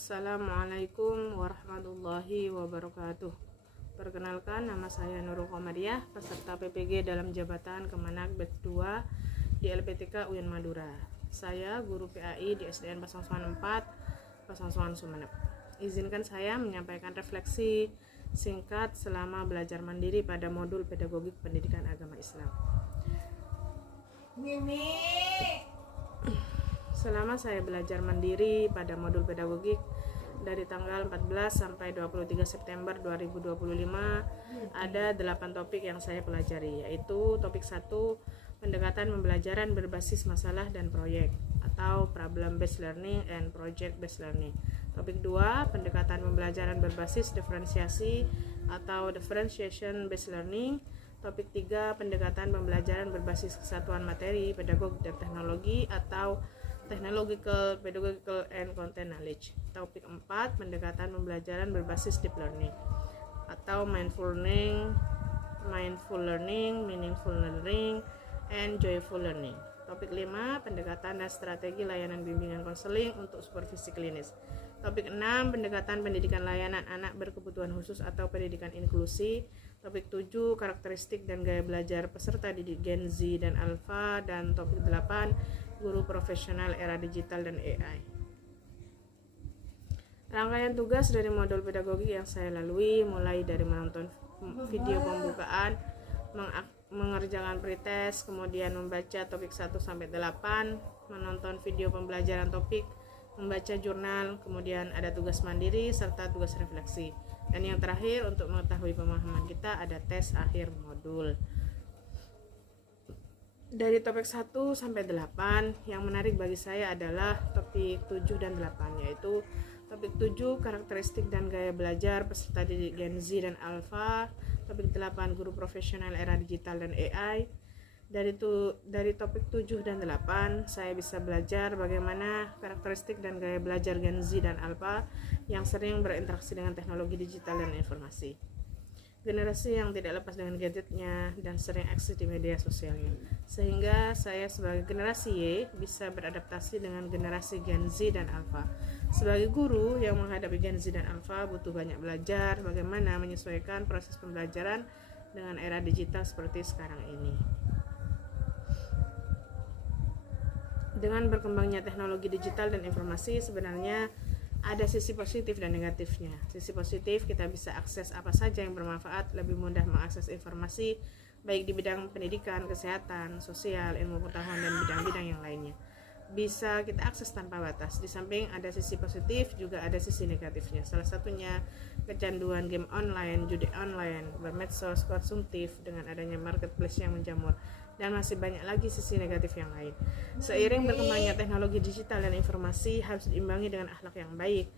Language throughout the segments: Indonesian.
Assalamualaikum warahmatullahi wabarakatuh. Perkenalkan, nama saya Nurul Komariah, peserta PPG dalam jabatan Kemenak Batch 2 di LPTK UIN Madura. Saya guru PAI di SDN Pasangsongan 4, Pasangsongan Sumeneb. Izinkan saya menyampaikan refleksi singkat selama belajar mandiri pada modul pedagogik pendidikan agama Islam. Selama saya belajar mandiri pada modul pedagogik dari tanggal 14 sampai 23 September 2025 ada 8 topik yang saya pelajari, yaitu topik 1, pendekatan pembelajaran berbasis masalah dan proyek atau problem based learning and project based learning. Topik 2, pendekatan pembelajaran berbasis diferensiasi atau differentiation based learning. Topik 3, pendekatan pembelajaran berbasis kesatuan materi, pedagogi dan teknologi atau technological, pedagogical, and content knowledge. Topik 4, pendekatan pembelajaran berbasis deep learning atau mindful learning, meaningful learning, and joyful learning. Topik 5, pendekatan dan strategi layanan bimbingan konseling untuk supervisi klinis. Topik 6, pendekatan pendidikan layanan anak berkebutuhan khusus atau pendidikan inklusi. Topik 7, karakteristik dan gaya belajar peserta didik Gen Z dan Alpha. Dan topik 8, guru profesional era digital dan AI. Rangkaian tugas dari modul pedagogi yang saya lalui mulai dari menonton video pembukaan, mengerjakan pretest, kemudian membaca topik 1 sampai 8, menonton video pembelajaran topik, membaca jurnal, kemudian ada tugas mandiri serta tugas refleksi. Dan yang terakhir, untuk mengetahui pemahaman kita, ada tes akhir modul. Dari topik 1 sampai 8, yang menarik bagi saya adalah topik 7 dan 8, yaitu topik 7, karakteristik dan gaya belajar peserta didik Gen Z dan Alpha. Topik 8, guru profesional era digital dan AI. Dari topik 7 dan 8, saya bisa belajar bagaimana karakteristik dan gaya belajar Gen Z dan Alpha yang sering berinteraksi dengan teknologi digital dan informasi. Generasi yang tidak lepas dengan gadgetnya dan sering aktif di media sosialnya. Sehingga saya sebagai generasi Y bisa beradaptasi dengan generasi Gen Z dan Alpha. Sebagai guru yang menghadapi Gen Z dan Alpha butuh banyak belajar bagaimana menyesuaikan proses pembelajaran dengan era digital seperti sekarang ini. Dengan berkembangnya teknologi digital dan informasi, sebenarnya ada sisi positif dan negatifnya. Sisi positif, kita bisa akses apa saja yang bermanfaat, lebih mudah mengakses informasi baik di bidang pendidikan, kesehatan, sosial, ilmu pengetahuan, dan bidang-bidang yang lainnya. Bisa kita akses tanpa batas. Di samping ada sisi positif, juga ada sisi negatifnya. Salah satunya kecanduan game online, judi online, bermedsos, konsumtif dengan adanya marketplace yang menjamur, dan masih banyak lagi sisi negatif yang lain. Seiring berkembangnya teknologi digital dan informasi harus diimbangi dengan akhlak yang baik.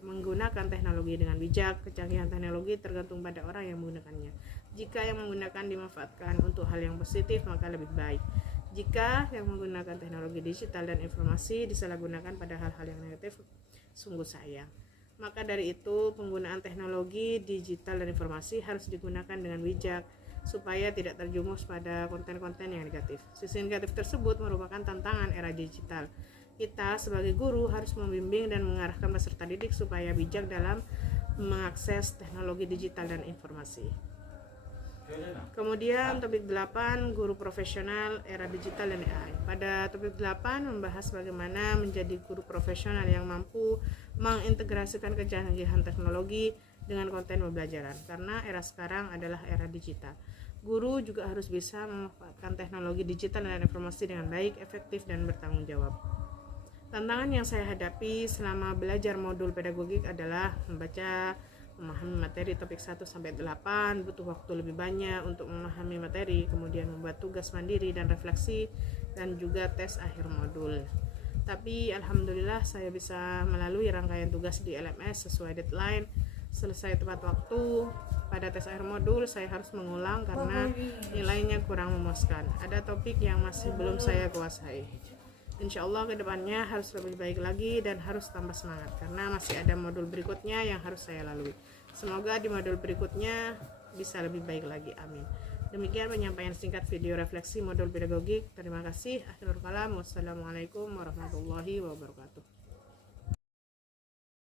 Menggunakan teknologi dengan bijak. Kecanggihan teknologi tergantung pada orang yang menggunakannya. Jika yang menggunakan dimanfaatkan untuk hal yang positif, maka lebih baik. Jika yang menggunakan teknologi digital dan informasi disalahgunakan pada hal-hal yang negatif, sungguh sayang. Maka dari itu, penggunaan teknologi digital dan informasi harus digunakan dengan bijak supaya tidak terjumus pada konten-konten yang negatif. Sisi negatif tersebut merupakan tantangan era digital. Kita sebagai guru harus membimbing dan mengarahkan peserta didik supaya bijak dalam mengakses teknologi digital dan informasi. Kemudian topik 8, guru profesional era digital dan AI. Pada topik 8 membahas bagaimana menjadi guru profesional yang mampu mengintegrasikan kecanggihan teknologi dengan konten pembelajaran, karena era sekarang adalah era digital. Guru juga harus bisa memanfaatkan teknologi digital dan informasi dengan baik, efektif, dan bertanggung jawab. Tantangan yang saya hadapi selama belajar modul pedagogik adalah memahami materi topik 1 sampai 8, butuh waktu lebih banyak untuk memahami materi, kemudian membuat tugas mandiri dan refleksi, dan juga tes akhir modul. Tapi alhamdulillah saya bisa melalui rangkaian tugas di LMS sesuai deadline, selesai tepat waktu. Pada tes akhir modul saya harus mengulang karena nilainya kurang memuaskan. Ada topik yang masih belum saya kuasai. Insya Allah kedepannya harus lebih baik lagi dan harus tambah semangat karena masih ada modul berikutnya yang harus saya lalui. Semoga di modul berikutnya bisa lebih baik lagi, amin. Demikian penyampaian singkat video refleksi modul pedagogik. Terima kasih. Akhirul kalam. Wassalamualaikum warahmatullahi wabarakatuh.